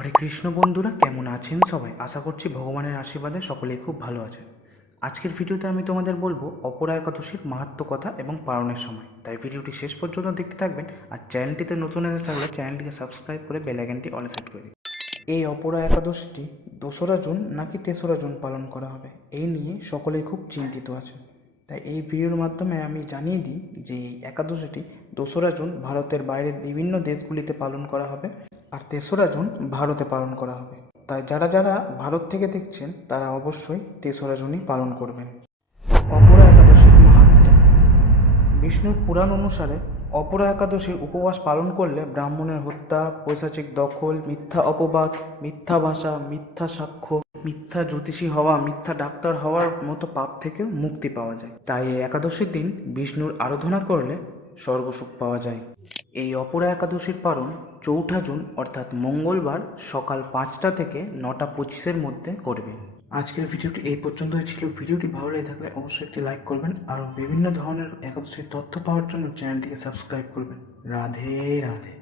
হরে কৃষ্ণ বন্ধুরা, কেমন আছেন সবাই? আশা করছি ভগবানের আশীর্বাদে সকলেই খুব ভালো আছে। আজকের ভিডিওতে আমি তোমাদের বলব অপরা একাদশীর মাহাত্ম কথা এবং পালনের সময়। তাই ভিডিওটি শেষ পর্যন্ত দেখতে থাকবেন আর চ্যানেলটিতে নতুন এসে থাকলে চ্যানেলটিকে সাবস্ক্রাইব করে বেল আইকনটি অলে সেট করে এই অপরা একাদশীটি দোসরা জুন নাকি তেসরা জুন পালন করা হবে, এই নিয়ে সকলেই খুব চিন্তিত আছে। তাই এই ভিডিওর মাধ্যমে আমি জানিয়ে দিই যে এই একাদশীটি দোসরা জুন ভারতের বাইরের বিভিন্ন দেশগুলিতে পালন করা হবে আর তেসরা জুন ভারতে পালন করা হবে। তাই যারা যারা ভারত থেকে দেখছেন, তারা অবশ্যই তেসরা জুনই পালন করবেন। অপরা একাদশীর মাহাত্ম। বিষ্ণুর পুরাণ অনুসারে অপরা একাদশীর উপবাস পালন করলে ব্রাহ্মণের হত্যা, পৈশাচিক দখল, মিথ্যা অপবাদ, মিথ্যা ভাষা, মিথ্যা সাক্ষ্য, মিথ্যা জ্যোতিষী হওয়া, মিথ্যা ডাক্তার হওয়ার মতো পাপ থেকে মুক্তি পাওয়া যায়। তাই এই একাদশীর দিন বিষ্ণুর আরাধনা করলে স্বর্গসুখ পাওয়া যায়। এই অপরা একাদশীর পালন চৌঠা জুন, অর্থাৎ মঙ্গলবার সকাল পাঁচটা থেকে নটা পঁচিশের মধ্যে করবে। আজকের ভিডিওটি এই পর্যন্তই ছিল। ভিডিওটি ভালো লেগে থাকলে অবশ্যই একটি লাইক করবেন আর বিভিন্ন ধরনের একাদশীর তথ্য পাওয়ার জন্য চ্যানেলটিকে সাবস্ক্রাইব করবেন। রাধে রাধে।